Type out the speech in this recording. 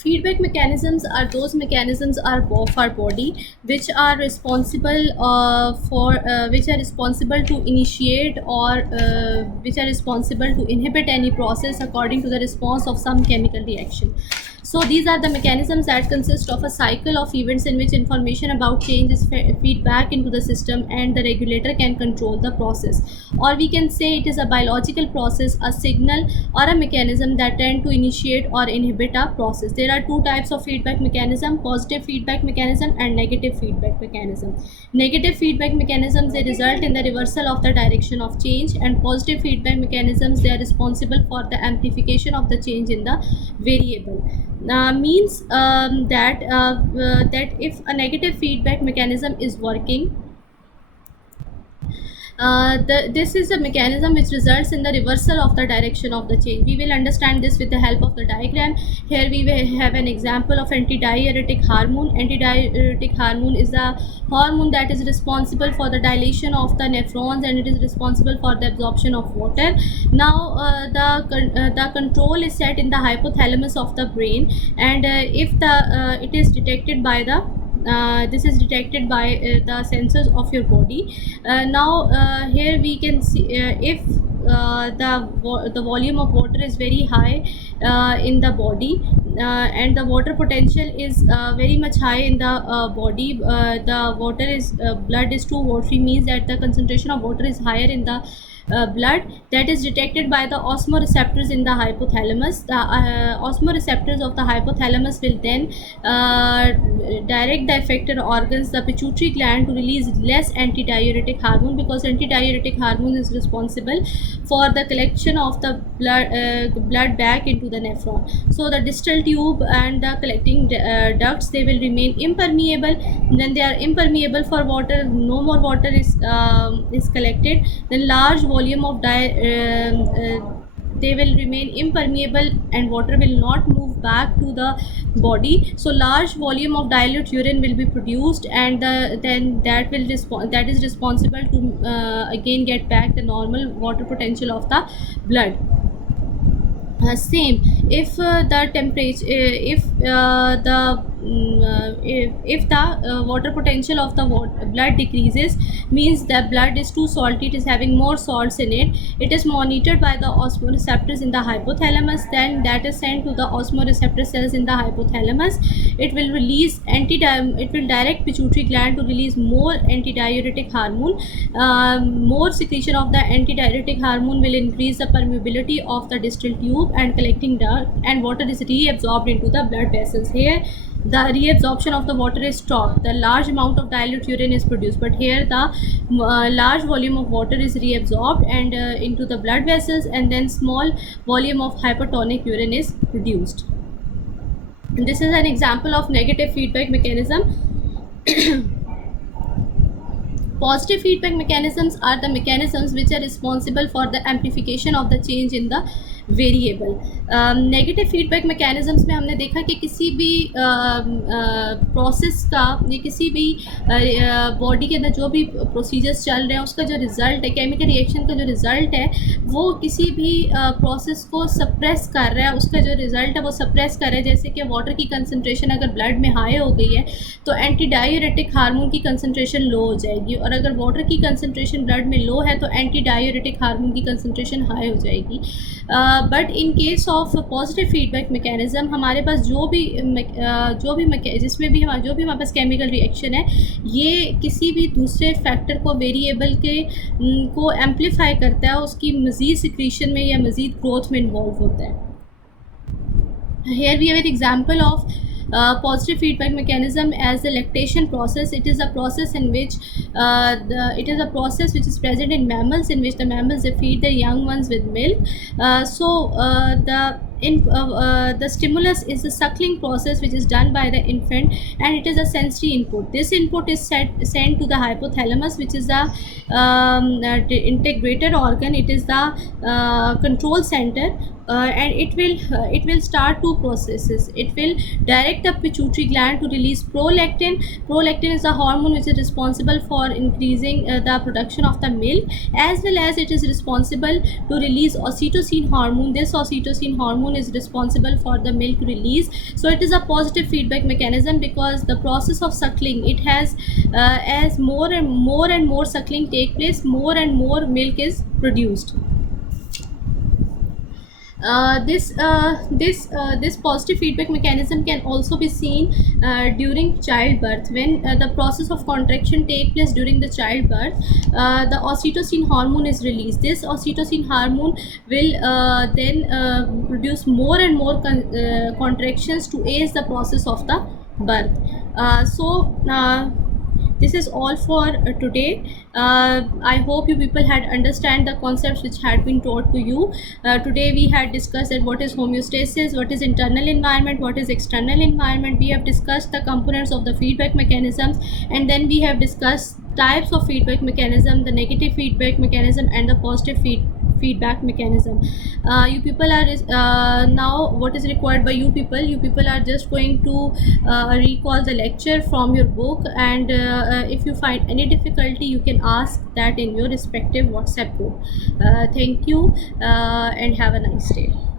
Feedback mechanisms are those mechanisms of our body which are responsible which are responsible to initiate or which are responsible to inhibit any process according to the response of some chemical reaction. So these are the mechanisms that consist of a cycle of events in which information about change is feed back into the system and the regulator can control the process. Or we can say it is a biological process, a signal or a mechanism that tend to initiate or inhibit a process. There are two types of feedback mechanism: positive feedback mechanism and negative feedback mechanism. Negative feedback mechanisms, they result in the reversal of the direction of change, and positive feedback mechanisms, they are responsible for the amplification of the change in the variable. Means that if a negative feedback mechanism is working, this is a mechanism which results in the reversal of the direction of the change. We will understand this with the help of the diagram. Here we will have an example of antidiuretic hormone. Antidiuretic hormone is a hormone that is responsible for the dilation of the nephrons, and it is responsible for the absorption of water. Now the control is set in the hypothalamus of the brain, and if it is detected by the this is detected by the sensors of your body. Now here we can see if the volume of water is very high in the body, and the water potential is very much high in the body. The water is blood is too watery, means that the concentration of water is higher in the blood. That is detected by the osmoreceptors in the hypothalamus. The osmoreceptors of the hypothalamus will then direct the affected organs, the pituitary gland, to release less antidiuretic hormone, because antidiuretic hormone is responsible for the collection of the blood back into the nephron. So the distal tube and the collecting ducts, they will remain impermeable. Then they are impermeable for water, no more water is collected. Then large volume of they will remain impermeable and water will not move back to the body. So large volume of dilute urine will be produced, and then that is responsible to again get back the normal water potential of the blood. Same, if the temperature if the water potential of the blood decreases, means the blood is too salty, it is having more salts in it. It is monitored by the osmoreceptors in the hypothalamus. Then that is sent to the osmoreceptor cells in the hypothalamus. It will it will direct pituitary gland to release more antidiuretic hormone. More secretion of the antidiuretic hormone will increase the permeability of the distal tube and collecting duct, and water is reabsorbed into the blood vessels. Here the reabsorption of the water is stopped. The large amount of dilute urine is produced, but here the large volume of water is reabsorbed and into the blood vessels, and then small volume of hypertonic urine is produced. And this is an example of negative feedback mechanism. Positive feedback mechanisms are the mechanisms which are responsible for the amplification of the change in the variable. Negative feedback mechanisms में हमने देखा कि किसी भी process का या किसी भी बॉडी के अंदर जो भी प्रोसीजर्स चल रहे हैं उसका जो रिज़ल्ट है, केमिकल रिएक्शन का जो रिज़ल्ट है वो किसी भी प्रोसेस को सप्रेस कर रहा है, उसका जो रिज़ल्ट है वो सप्रेस कर रहा है. जैसे कि वाटर की कंसनट्रेशन अगर ब्लड में हाई हो गई है तो एंटीडायूरेटिक हार्मोन की कंसनट्रेशन लो हो जाएगी, और अगर वाटर की कंसनट्रेशन ब्लड में लो है तो एंटीडायूरेटिक हार्मोन की कंसनट्रेशन हाई हो जाएगी. But in case of positive feedback mechanism हमारे पास जो भी जिसमें भी जो भी हमारे पास केमिकल रिएक्शन है ये किसी भी दूसरे फैक्टर को वेरिएबल के को एम्पलीफाई करता है, उसकी मज़ीद सिक्रीशन में या मज़ीद ग्रोथ में इन्वॉल्व होता है. Here we have an example of positive feedback mechanism as the lactation process. It is a process in which which is present in mammals, in which the mammals, they feed their young ones with milk. The stimulus is the suckling process which is done by the infant, and it is a sensory input. This input is sent to the hypothalamus, which is the integrated organ. It is the control center and it will start two processes. It will direct the pituitary gland to release prolactin. Prolactin is a hormone which is responsible for increasing the production of the milk, as well as it is responsible to release oxytocin hormone. This oxytocin hormone is responsible for the milk release. So it is a positive feedback mechanism, because the process of suckling, it has as more and more suckling take place, more and more milk is produced. This positive feedback mechanism can also be seen during childbirth. When the process of contraction take place during the childbirth, the oxytocin hormone is released. This oxytocin hormone will then produce more and more contractions to aid the process of the birth. This is all for today. I hope you people had understand the concepts which had been taught to you. Today we had discussed that what is homeostasis, what is internal environment, what is external environment. We have discussed the components of the feedback mechanisms, and then we have discussed types of feedback mechanism, the negative feedback mechanism and the positive feedback mechanism. You people are now, what is required by you people are just going to recall the lecture from your book, and if you find any difficulty, you can ask that in your respective WhatsApp group. Thank you, and have a nice day.